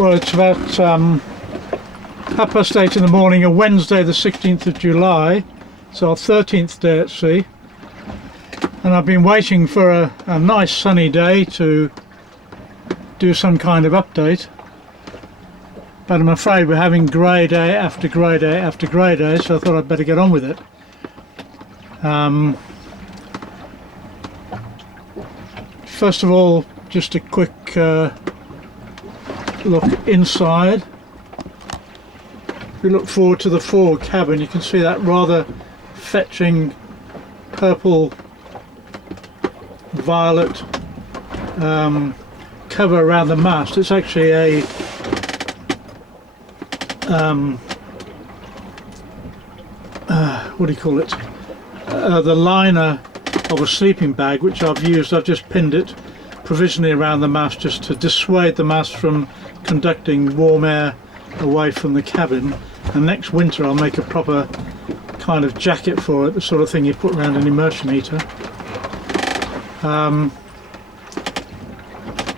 Well, it's about 8:30 in the morning of Wednesday the 16th of July. It's our 13th day at sea. And I've been waiting for a nice sunny day to do some kind of update. But I'm afraid we're having grey day after grey day after grey day, so I thought I'd better get on with it. First of all, just a quick look inside. If we look forward to the forward cabin, you can see that rather fetching purple violet cover around the mast. It's actually a what do you call it? The liner of a sleeping bag, which I've used. I've just pinned it provisionally around the mast just to dissuade the mast from conducting warm air away from the cabin. And next winter I'll make a proper kind of jacket for it, the sort of thing you put around an immersion heater.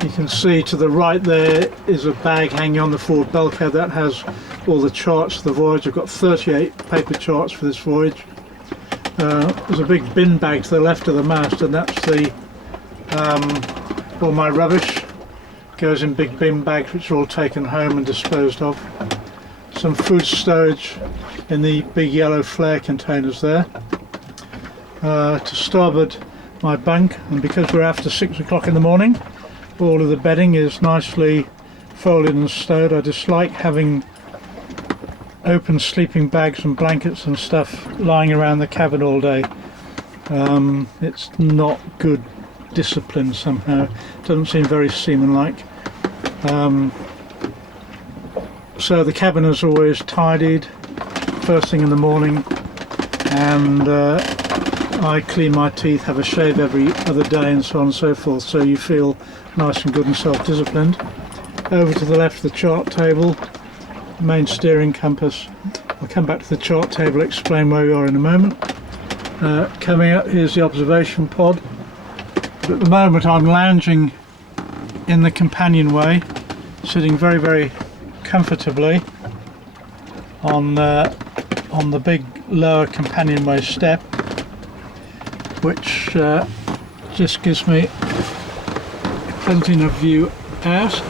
You can see to the right there is a bag hanging on the forward bulkhead that has all the charts for the voyage. I've got 38 paper charts for this voyage. There's a big bin bag to the left of the mast, and that's the all my rubbish goes in big bin bags, which are all taken home and disposed of. Some food stowage in the big yellow flare containers there. To starboard, my bunk, and because we're after 6 o'clock in the morning, all of the bedding is nicely folded and stowed. I dislike having open sleeping bags and blankets and stuff lying around the cabin all day. It's not good discipline somehow. It doesn't seem very seaman-like. So the cabin is always tidied first thing in the morning, and I clean my teeth, have a shave every other day, and so on and so forth, so you feel nice and good and self-disciplined. Over to the left, the chart table, main steering compass. I'll come back to the chart table, explain where we are in a moment. Coming up, here's the observation pod. But at the moment I'm lounging in the companionway, sitting very, very comfortably on the big lower companionway step, which just gives me plenty enough view out.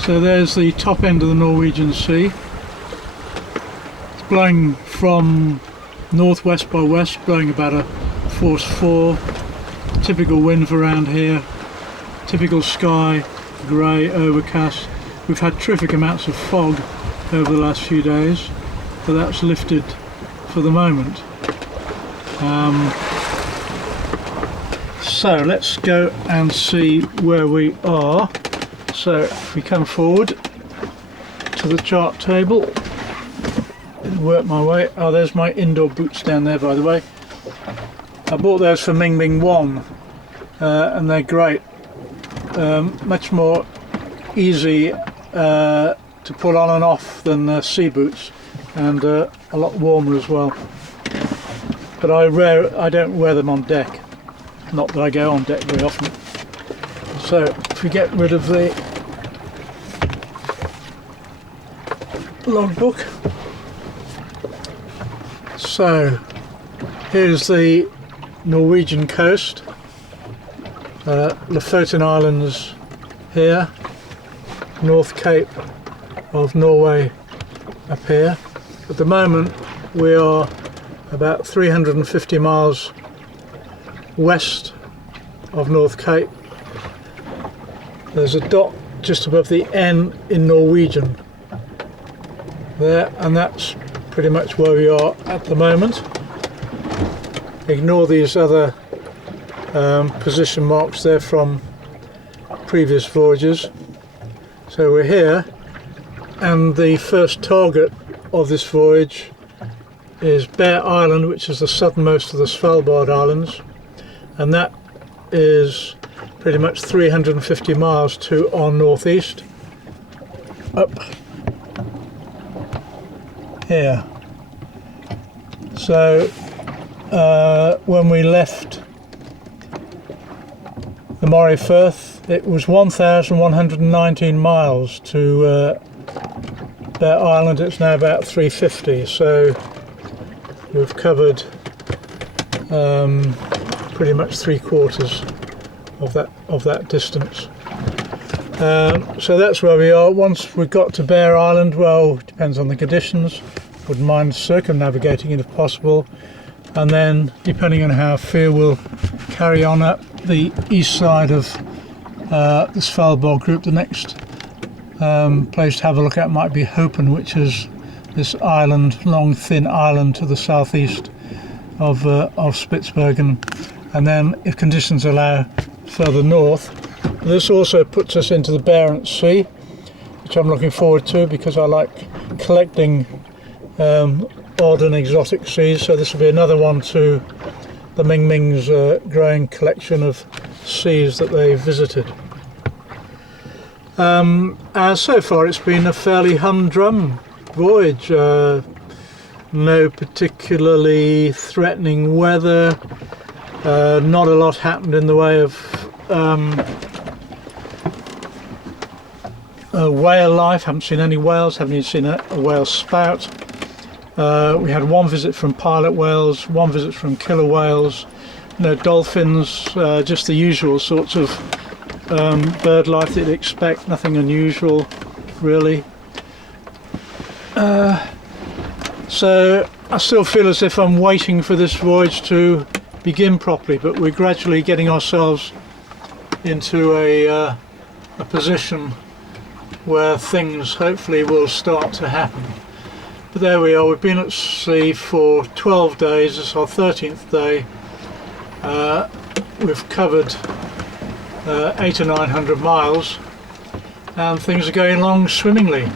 So there's the top end of the Norwegian Sea. It's blowing from northwest by west, blowing about a force 4. Typical wind for around here. Typical sky, grey, overcast. We've had terrific amounts of fog over the last few days, but that's lifted for the moment. So let's go and see where we are. So if we come forward to the chart table and work my way. Oh, there's my indoor boots down there, by the way. I bought those for Mingming I, and they're great. Much more easy to put on and off than sea boots, and a lot warmer as well. But I don't wear them on deck. Not that I go on deck very often. So if we get rid of the logbook. So here's the Norwegian coast. Lofoten Islands here. North Cape of Norway up here. At the moment we are about 350 miles west of North Cape. There's a dot just above the N in Norwegian there, and that's pretty much where we are at the moment. Ignore these other position marks there from previous voyages. So we're here, and the first target of this voyage is Bear Island, which is the southernmost of the Svalbard Islands, and that is pretty much 350 miles to our northeast, up here. So when we left the Moray Firth. It was 1,119 miles to Bear Island. It's now about 350, so we've covered pretty much 3/4 of that distance. So that's where we are. Once we got to Bear Island, well, depends on the conditions. Wouldn't mind circumnavigating it if possible, and then depending on how I feel, we'll carry on up the east side of the Svalbard group. The next place to have a look at might be Hopen, which is this island, long thin island to the southeast of Spitsbergen, and then if conditions allow, further north. This also puts us into the Barents Sea, which I'm looking forward to because I like collecting odd and exotic seas. So this will be another one to the Mingming's growing collection of seas that they visited. So far it's been a fairly humdrum voyage. No particularly threatening weather. Not a lot happened in the way of whale life. Haven't seen any whales, haven't even seen a whale spout. We had one visit from pilot whales, one visit from killer whales, no dolphins, just the usual sorts of bird life that you'd expect, nothing unusual really. So I still feel as if I'm waiting for this voyage to begin properly, but we're gradually getting ourselves into a position where things hopefully will start to happen. But there we are, we've been at sea for 12 days, this is our 13th day. We've covered 800 or 900 miles and things are going along swimmingly.